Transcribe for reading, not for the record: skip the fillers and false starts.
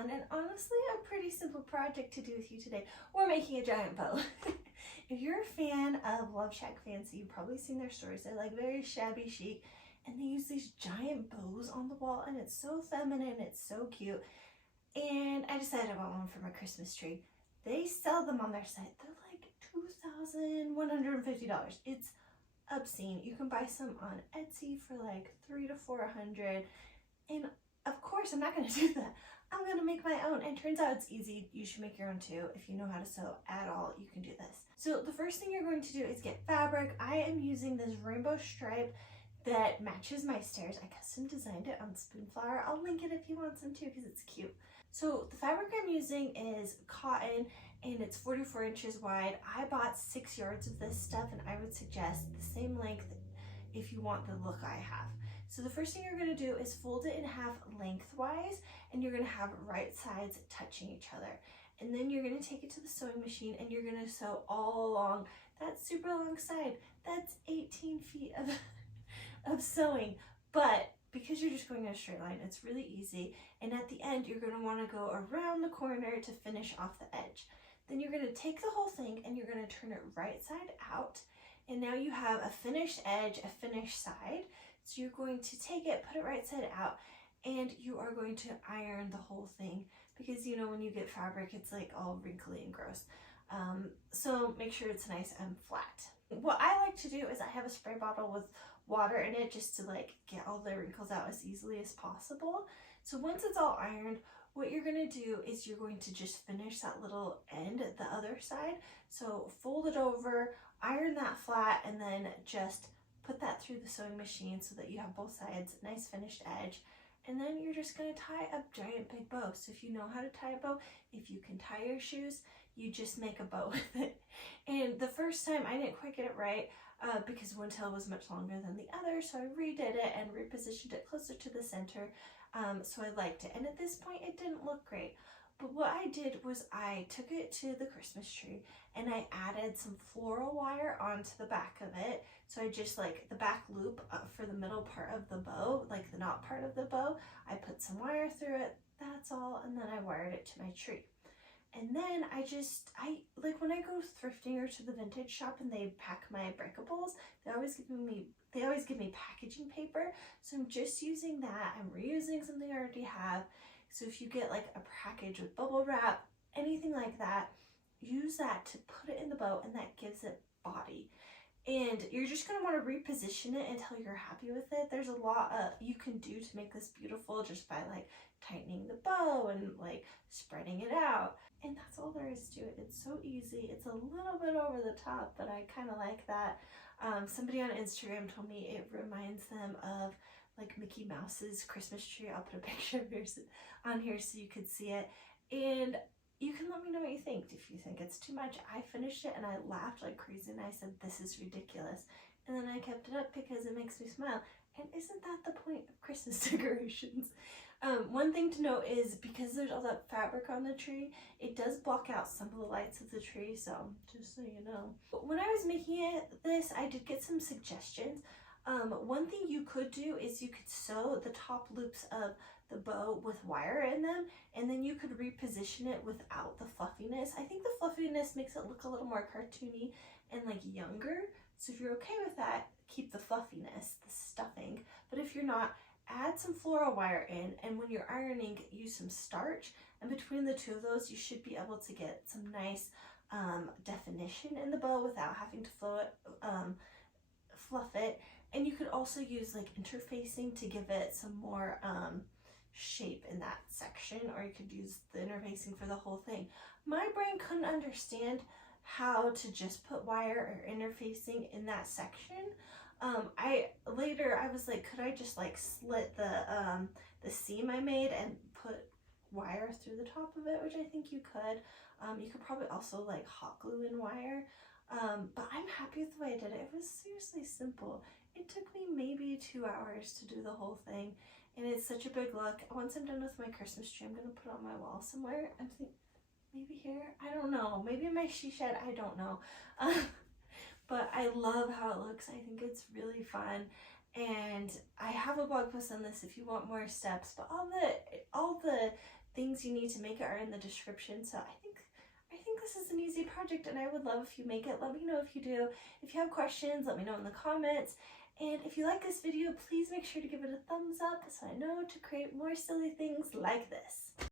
fun and honestly a pretty simple project to do with you today. We're making a giant bow. If you're a fan of Love Shack Fancy, you've probably seen their stores. They're like very shabby chic and they use these giant bows on the wall and it's so feminine, it's so cute. And I decided I want one for my Christmas tree. They sell them on their site. They're like $2,150. It's obscene. You can buy some on Etsy for like $300 to $400. And of course, I'm not going to do that. I'm going to make my own. And turns out it's easy. You should make your own too. If you know how to sew at all, you can do this. So the first thing you're going to do is get fabric. I am using this rainbow stripe that matches my stairs. I custom designed it on Spoonflower. I'll link it if you want some too because it's cute. So the fabric I'm using is cotton and it's 44 inches wide. I bought 6 yards of this stuff and I would suggest the same length if you want the look I have. So the first thing you're going to do is fold it in half lengthwise and you're going to have right sides touching each other. And then you're going to take it to the sewing machine and you're going to sew all along that super long side. That's 18 feet of sewing. But because you're just going in a straight line, it's really easy. And at the end, you're going to want to go around the corner to finish off the edge. Then you're going to take the whole thing and you're going to turn it right side out. And now you have a finished edge, a finished side. So you're going to take it, put it right side out, and you are going to iron the whole thing because you know when you get fabric, it's like all wrinkly and gross. So make sure it's nice and flat. What I like to do is I have a spray bottle with water in it just to like get all the wrinkles out as easily as possible. So once it's all ironed, what you're going to do is you're going to just finish that little end, the other side. So fold it over, iron that flat, and then just put that through the sewing machine so that you have both sides, nice finished edge. And then you're just going to tie a giant big bow. So if you know how to tie a bow, if you can tie your shoes, you just make a bow with it. And the first time I didn't quite get it right because one tail was much longer than the other. So I redid it and repositioned it closer to the center. So I liked it. And at this point, it didn't look great. But what I did was I took it to the Christmas tree and I added some floral wire onto the back of it. So I just like the back loop for the middle part of the bow, like the knot part of the bow, I put some wire through it, that's all, and then I wired it to my tree. And then I like when I go thrifting or to the vintage shop and they pack my breakables, they always give me packaging paper. So I'm just using that. I'm reusing something I already have. So if you get like a package with bubble wrap, anything like that, use that to put it in the bow and that gives it body. And you're just going to want to reposition it until you're happy with it. There's a lot you can do to make this beautiful just by like tightening the bow and like spreading it out. And that's all there is to it. It's so easy. It's a little bit over the top, but I kind of like that. Somebody on Instagram told me it reminds them of like Mickey Mouse's Christmas tree. I'll put a picture of yours on here so you could see it. And you can let me know what you think. If you think it's too much, I finished it and I laughed like crazy and I said, this is ridiculous. And then I kept it up because it makes me smile. And isn't that the point of Christmas decorations? One thing to note is because there's all that fabric on the tree, it does block out some of the lights of the tree. So just so you know. But when I was making this, I did get some suggestions. One thing you could do is you could sew the top loops of the bow with wire in them, and then you could reposition it without the fluffiness. I think the fluffiness makes it look a little more cartoony and like younger. So if you're okay with that, keep the fluffiness, the stuffing. But if you're not, add some floral wire in, and when you're ironing, use some starch. And between the two of those, you should be able to get some nice definition in the bow without having to fluff it. And you could also use like interfacing to give it some more shape in that section, or you could use the interfacing for the whole thing. My brain couldn't understand how to just put wire or interfacing in that section. I was like, could I just like slit the seam I made and put wire through the top of it, which I think you could. You could probably also like hot glue in wire. But I'm happy with the way I did it. It was seriously simple. It took me maybe 2 hours to do the whole thing, and it's such a big look. Once I'm done with my Christmas tree, I'm going to put it on my wall somewhere. I'm thinking, maybe here? I don't know. Maybe in my she shed? I don't know. But I love how it looks. I think it's really fun. And I have a blog post on this if you want more steps. But all the things you need to make it are in the description. So I think this is an easy project, and I would love if you make it. Let me know if you do. If you have questions, let me know in the comments. And if you like this video, please make sure to give it a thumbs up so I know to create more silly things like this.